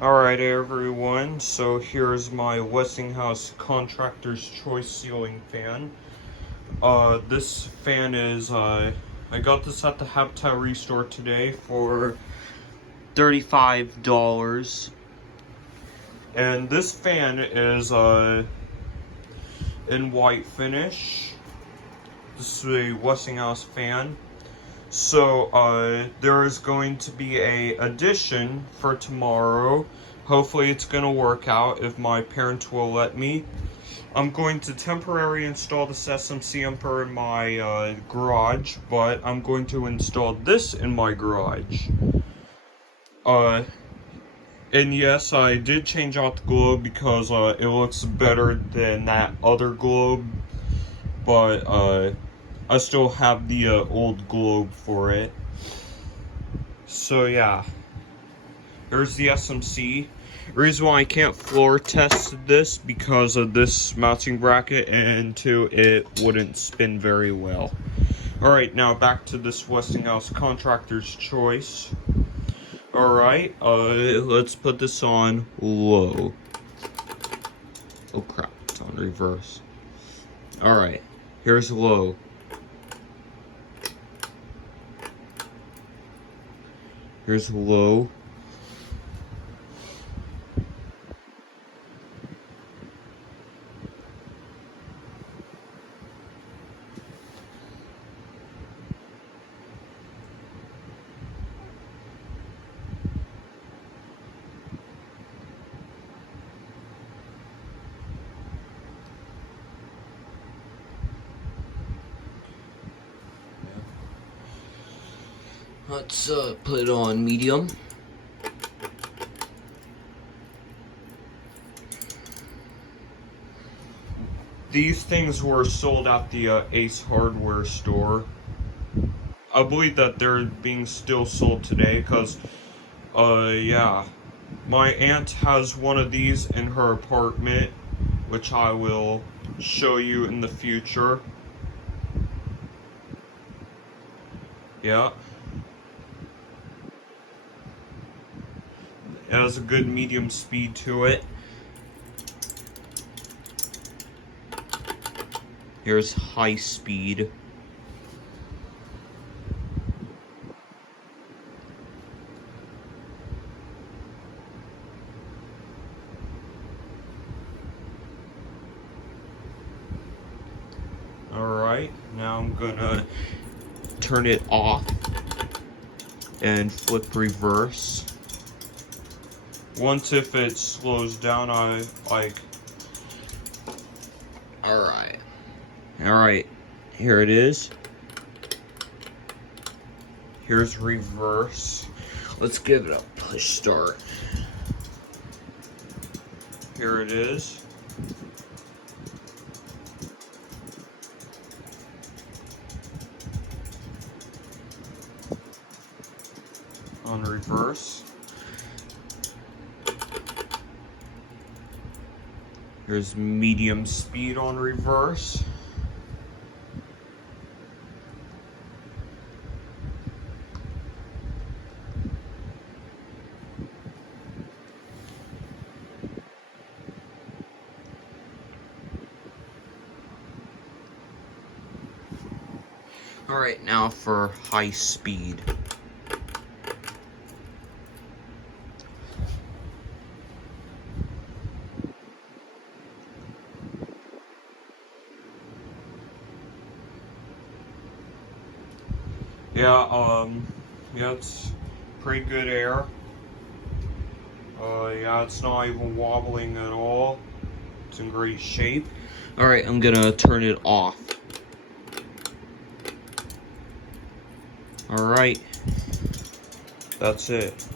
Alright everyone, so here's my Westinghouse Contractor's Choice ceiling fan. This fan is, I got this at the Habitat Restore today for $35. And this fan is, in white finish. This is a Westinghouse fan. So, there is going to be a addition for tomorrow. Hopefully it's going to work out if my parents will let me. I'm going to temporarily install this SMC amper in my garage, but I'm going to install this in my garage. And yes, I did change out the globe because it looks better than that other globe, but I still have the old globe for it. So yeah, here's the SMC. The reason why I can't floor test this because of this mounting bracket, and two, it wouldn't spin very well. Alright, now back to this Westinghouse Contractor's Choice. Alright, let's put this on low. Oh crap, it's on reverse. Alright, here's low. Here's low. Let's put it on medium. These things were sold at the Ace Hardware store. I believe that they're being still sold today because, yeah. My aunt has one of these in her apartment, which I will show you in the future. Yeah. It has a good medium speed to it. Here's high speed. Alright, now I'm gonna turn it off and flip reverse. Once if it slows down, I like. Alright, here it is. Here's reverse. Let's give it a push start. Here it is. On reverse. Here's medium speed on reverse. Alright, now for high speed. Yeah, it's pretty good air. Yeah, it's not even wobbling at all. It's in great shape. Alright, I'm gonna turn it off. Alright, that's it.